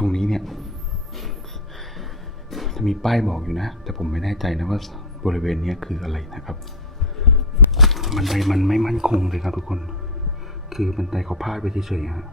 ตรงนี้เนี่ย จะมีป้ายบอกอยู่นะ แต่ผมไม่แน่ใจนะว่าบริเวณนี้คืออะไรนะครับ มันไดมันไม่มั่นคงเลยครับทุกคน คือมันไดเขาพาดไปเฉยๆฮะ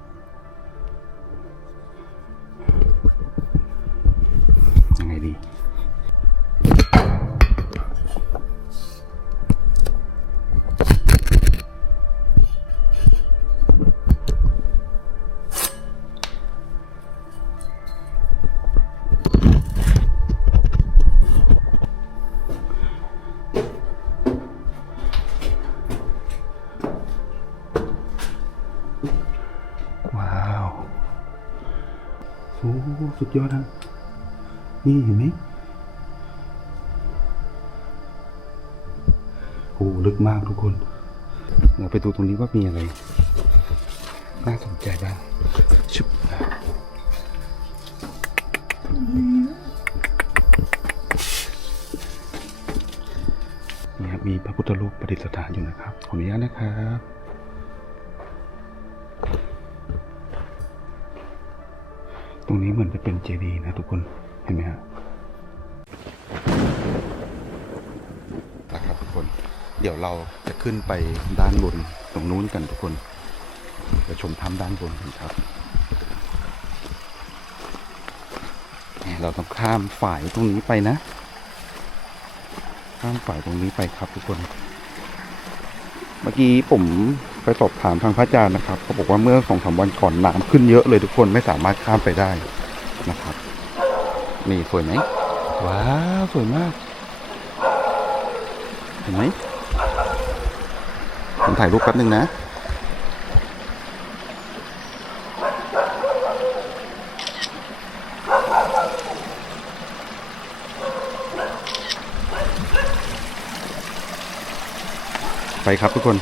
สุดยอดนะนี่เห็นไหมโอ้ลึกมากทุกคน เดี๋ยวไปดูตรงนี้ว่ามีอะไร น่าสนใจบ้าง ชุบนี่ครับมีพระพุทธรูปประดิษฐานอยู่นะครับ ขออนุญาตนะครับ ตรงนี้เหมือนจะเป็นเจดีย์นะทุกคนเห็นไหมฮะนะครับทุกคน เดี๋ยวเราจะขึ้นไปด้านบนตรงนู้นกันทุกคนไปชมถ้ำด้านบนกันครับเราต้องข้ามฝ่ายตรงนี้ไปนะ ข้ามฝ่ายตรงนี้ไปครับทุกคน เมื่อกี้ผม ไปสอบถามทางพระอาจารย์นะครับเขาบอกว่าเมื่อสองสามวันก่อนน้ำขึ้นเยอะเลยทุกคนไม่สามารถข้ามไปได้นะครับ นี่สวยไหมว้าวสวยมาก เห็นไหมผมถ่ายรูปแป๊บนึงนะไปครับทุกคน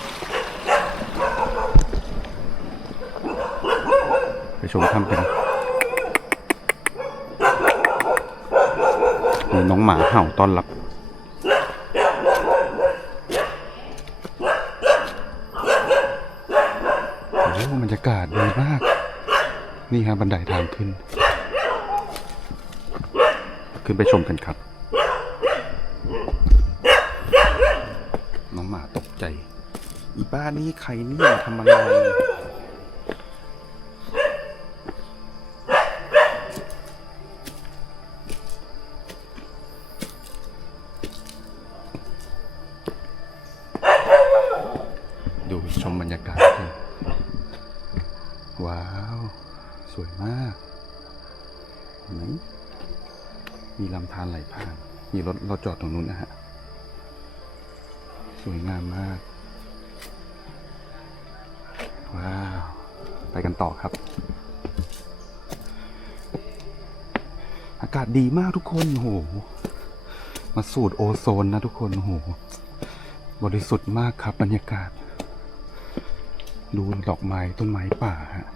ไป ชมถ้ำกันน้องหมาเห่าต้อนรับโอ้บรรยากาศดีมาก นี่ครับบันไดทางขึ้น ขึ้นไปชมกันครับ น้องหมาตกใจ อีบ้านนี้ใครเนี่ยทำอะไร ดูชมบรรยากาศว้าว สวยมากเห็นไหมมีลำธารไหลผ่าน มีรถเราจอดตรงนู้นนะฮะ สวยงามมาก ว้าว ไปกันต่อครับ อากาศดีมากทุกคนโอ้โหมาสูดโอโซนนะทุกคนโอ้โห บริสุทธิ์มากครับบรรยากาศ ดูดอกไม้ต้นไม้ป่าฮะ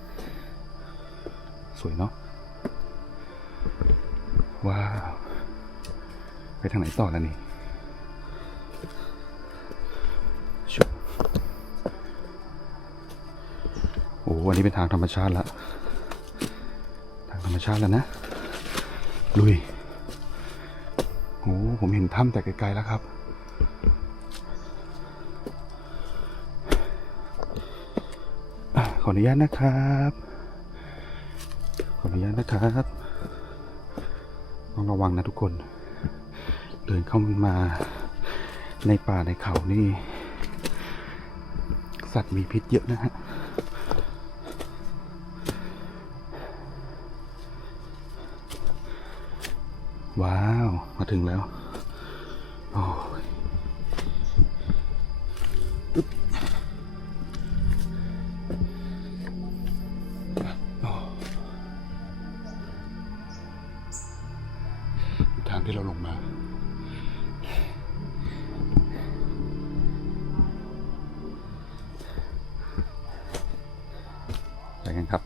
สวยเนาะว้าว ไปทางไหนต่อแล้วนี่ชุบโอ้วันนี้เป็นทางธรรมชาติละทางธรรมชาติแล้วนะ ลุยโอ้ผมเห็นถ้ำแต่ไกลๆแล้วครับ อะขออนุญาตนะครับ ขออนุญาตนะครับต้องระวังนะทุกคน เดินเข้ามาในป่าในเขานี่ สัตว์มีพิษเยอะนะฮะว้าว มาถึงแล้ว กันครับ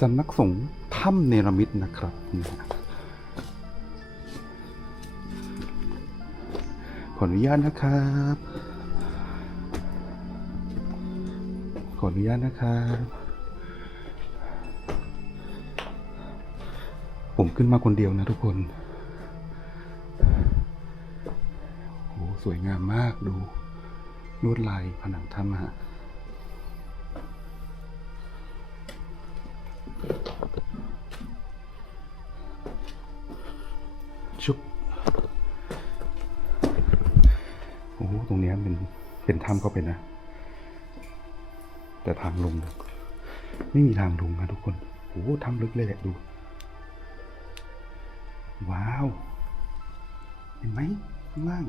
สำนักสงฆ์ถ้ำเนรมิตนะครับขออนุญาตนะครับ ขออนุญาตนะครับ ผมขึ้นมาคนเดียวนะทุกคนโอ้สวยงามมากดูลวดลายผนังถ้ำฮะ เป็นถ้ำเข้าไปนะ แต่ทางลง ไม่มีทางลงนะทุกคนโอ้ถ้ำลึกเลยแหละดู ว้าว เห็นไหมข้างล่าง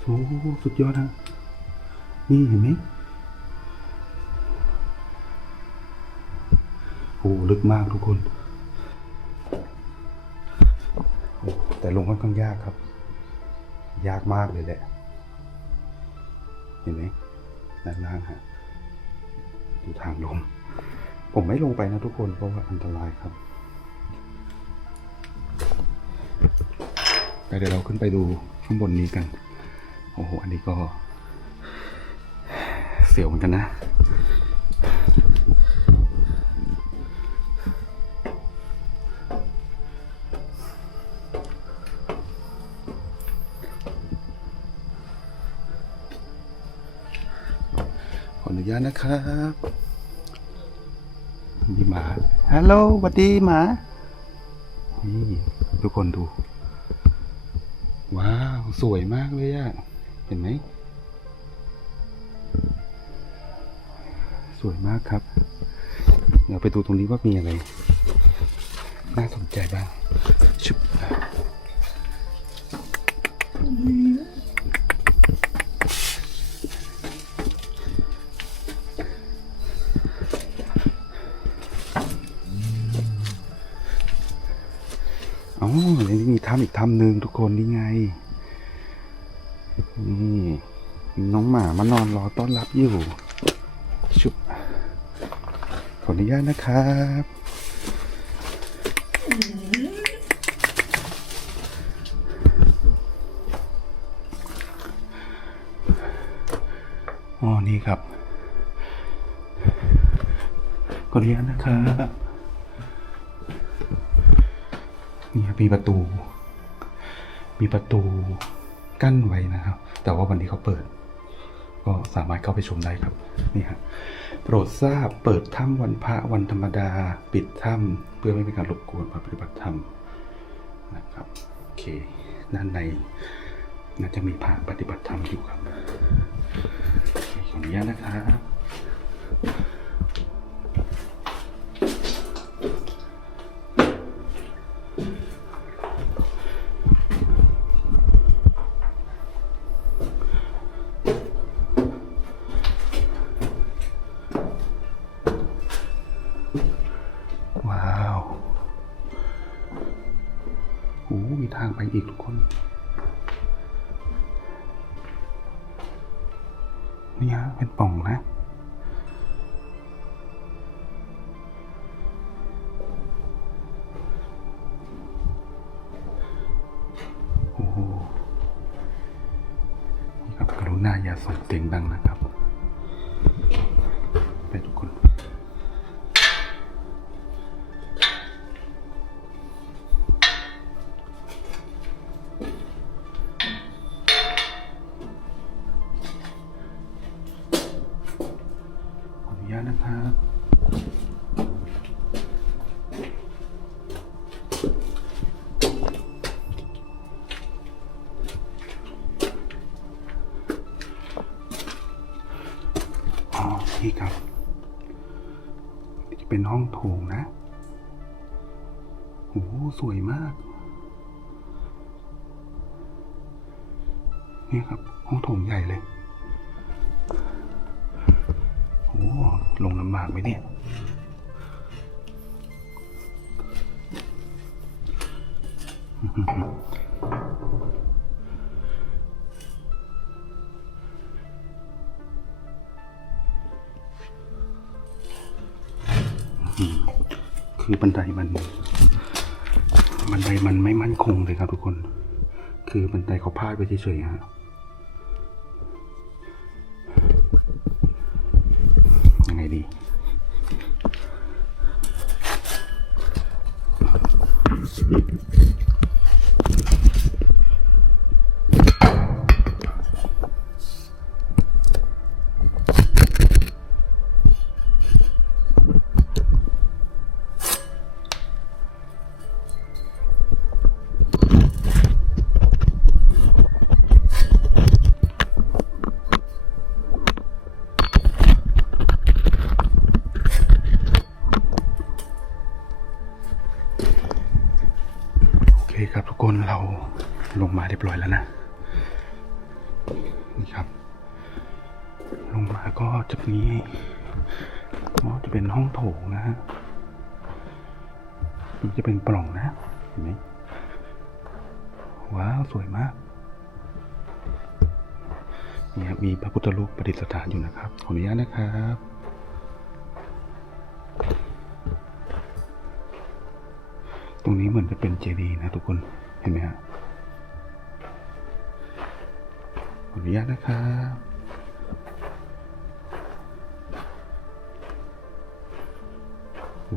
โอ้สุดยอดฮะนี่เห็นไหมโอ้ลึกมากทุกคน แต่ลงค่อนข้างยากครับ ยากมากเลยแหละ เห็นไหมด้านล่างฮะดูทางลง ผมไม่ลงไปนะทุกคนเพราะว่าอันตรายครับเดี๋ยวเราขึ้นไปดูข้างบนนี้กัน โอ้โห อันนี้ก็ เสียวเหมือนกันนะ นุญาตนะครับมีหมาฮัลโหลสวัสดีหมานี่ทุกคนดู ว้าว สวยมากเลยอะเห็นไหม สวยมากครับ เดี๋ยวไปดูตรงนี้ว่ามีอะไร น่าสนใจบ้างชุบ นี่มีถ้ำอีกถ้ำหนึ่งทุกคนนี่ไง นี่น้องหมามานอนรอต้อนรับอยู่ชุบขออนุญาตนะครับอ๋อนี่ครับขออนุญาตนะครับ มีประตู มีประตูกั้นไว้นะครับ แต่ว่าวันนี้เขาเปิด ก็สามารถเข้าไปชมได้ครับนี่ครับโปรดทราบเปิดถ้ำวันพระวันธรรมดา ปิดถ้ำเพื่อไม่เป็นการรบกวนพรปฏิบัติธรรมนะครับโอเคด้านในน่าจะมีพระปฏิบัติธรรมอยู่ครับโอเคขออนุญาตนะครับ อีกทุกคน นี่ฮะเป็นป่องนะ ห้องโถงนะโอ้โหสวยมาก นี่ครับ ห้องโถงใหญ่เลยโอ้ลงลำบากไหมเนี่ย คือบันไดมัน บันไดมันไม่มั่นคงเลยครับทุกคน คือบันไดเขาพาดไปเฉยๆฮะยังไงดีอ กคนเราลงมาเรียบร้อยแล้วนะ นี่ครับ ลงมาก็จะมีก็จะเป็นห้องโถงนะฮะนี่จะเป็นปล่องนะ เห็นไหมว้าว สวยมากนี่ครับมีพระพุทธรูปประดิษฐานอยู่นะครับ ขออนุญาตนะครับตรงนี้เหมือนจะเป็นเจดีย์นะทุกคน เห็นไหมฮะขออนุญาตนะครับ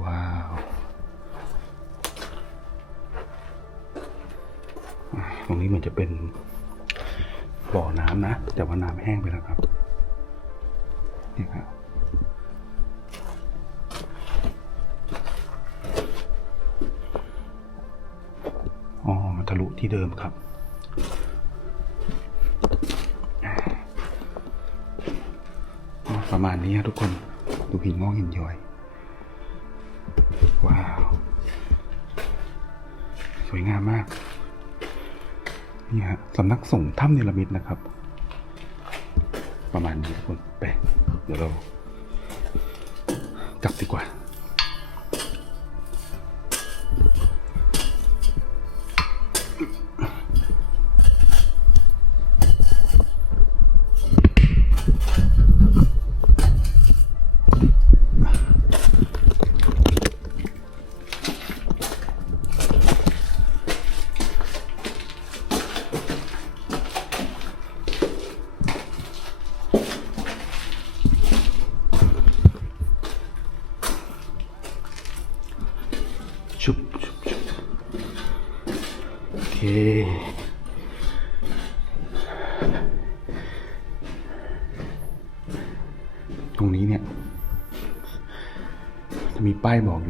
ว้าวตรงนี้เหมือนจะเป็นบ่อน้ำนะ แต่ว่าน้ำแห้งไปแล้วครับนี่ครับ ที่เดิมครับ ประมาณนี้ครับทุกคนดูหินงอกหินย้อย ว้าว สวยงามมาก นี่ฮะสำนักส่งถ้ำเนรมิตนะครับ ประมาณนี้ทุกคนไปเดี๋ยวเรากลับดีกว่า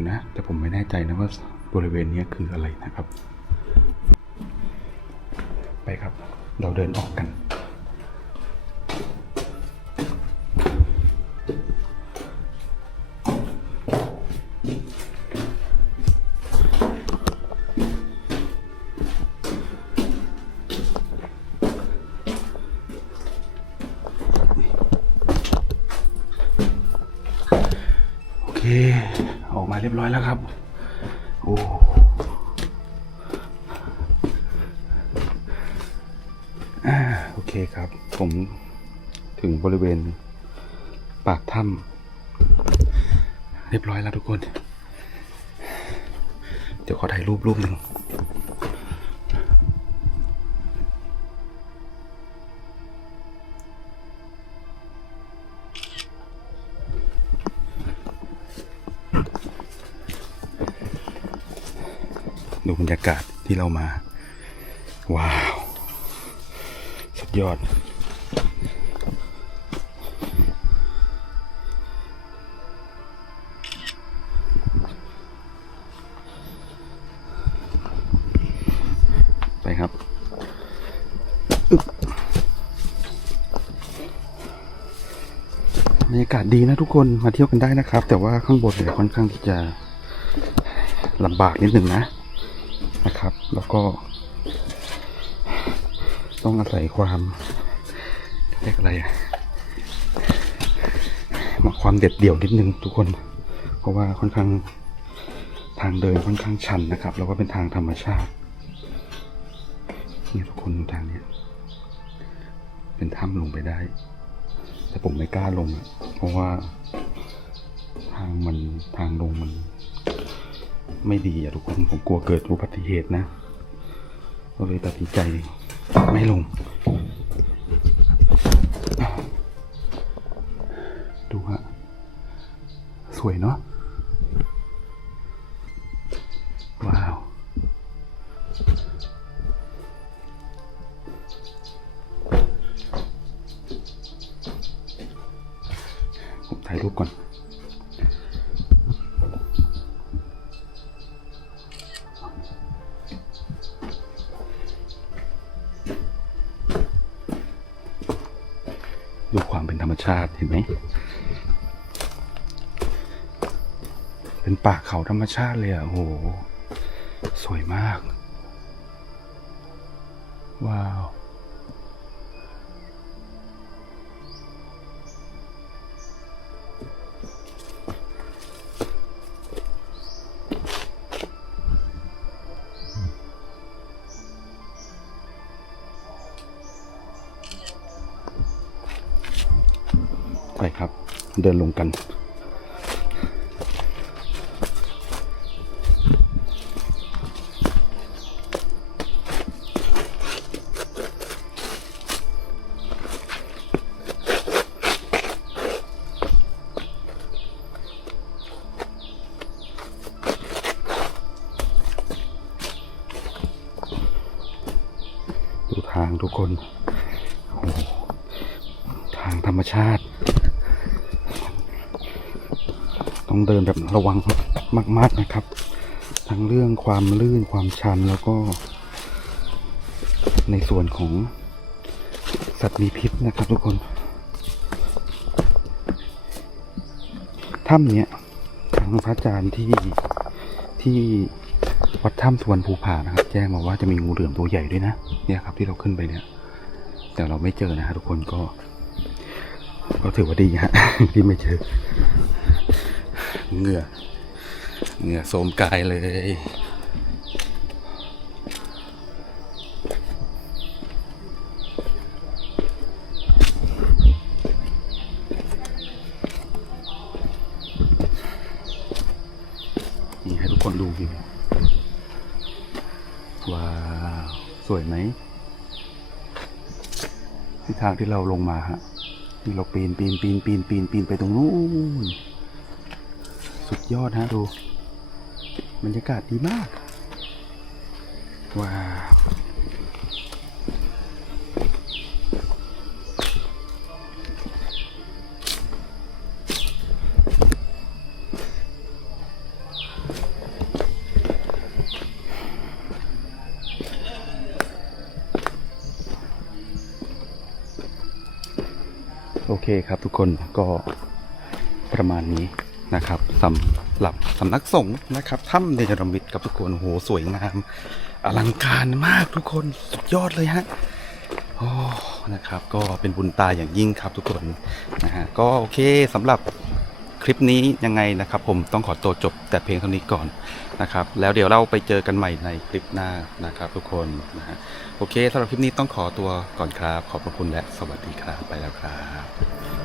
นะ แต่ผมไม่แน่ใจนะว่าบริเวณนี้คืออะไรนะครับ ไปครับ เราเดินออกกัน เรียบร้อยแล้วครับ โอ้โอเคครับ ผมถึงบริเวณปากถ้ำเรียบร้อยแล้วทุกคน เดี๋ยวขอถ่ายรูปรูปหนึ่ง รยากาศที่เรามา ว้าว สุดยอด ไปครับบรรยากาศดีนะทุกคนมาเที่ยวกันได้นะครับ แต่ว่าข้างบนเนี่ยค่อนข้างที่จะลำบากนิดหนึ่งนะ ก็ ต้องอาศัยความเรียกอะไรอะมาความเด็ดเดี่ยวนิดนึงทุกคน เพราะว่าค่อนข้างทางเดินค่อนข้างชันนะครับ แล้วก็เป็นทางธรรมชาตินี่ทุกคนดูทางเนี้ยเป็นถ้ำลงไปได้ แต่ผมไม่กล้าลงอะเพราะว่าทางมันทางลงมัน ไม่ดีอะทุกคนผมกลัวเกิดอุบัติเหตุนะ ก็เลยตัดสินใจไม่ลง ดูฮะ สวยเนาะ ว้าว ป่าเขาธรรมชาติเลยอะโห สวยมาก ว้าว ไปครับ เดินลงกัน ทางทุกคนโอ้ทางธรรมชาติ ต้องเดินแบบระวังมาก ๆนะครับ ทั้งเรื่องความลื่นความชันแล้วก็ ในส่วนของสัตว์มีพิษนะครับทุกคนถ้ำเนี้ยทางพระอาจารย์ที่ที่ วัดถ้ำสวนภูผานะครับ แจ้งมาว่าจะมีงูเหลือมตัวใหญ่ด้วยนะเนี่ยครับที่เราขึ้นไปเนี่ย แต่เราไม่เจอนะฮะทุกคนก็ ก็ถือว่าดีฮะที่ไม่เจอเหงื่อเหงื่อโสมกายเลย นี่ให้ทุกคนดูวิวว้าว สวยไหม ทางที่เราลงมาฮะนี่เราปีนปีนปีนปีนปีนปีนไปตรงนู้นสุดยอดฮะดูบรรยากาศดีมาก ว้าว เคครับทุกคนก็ประมาณนี้นะครับสำหรับสำนักสงฆ์นะครับถ้ำเดนจรมิตรกับทุกคนโหสวยงาม อลังการมากทุกคนสุดยอดเลยฮะโอ้นะครับ ก็เป็นบุญตาอย่างยิ่งครับทุกคนนะฮะก็โอเคสำหรับ คลิปนี้ยังไงนะครับ ผมต้องขอตัวจบแต่เพียงเท่านี้ก่อนนะครับ แล้วเดี๋ยวเราไปเจอกันใหม่ในคลิปหน้านะครับ ทุกคนนะฮะโอเคสำหรับคลิปนี้ต้องขอตัวก่อนครับ ขอบพระคุณและสวัสดีครับไปแล้วครับ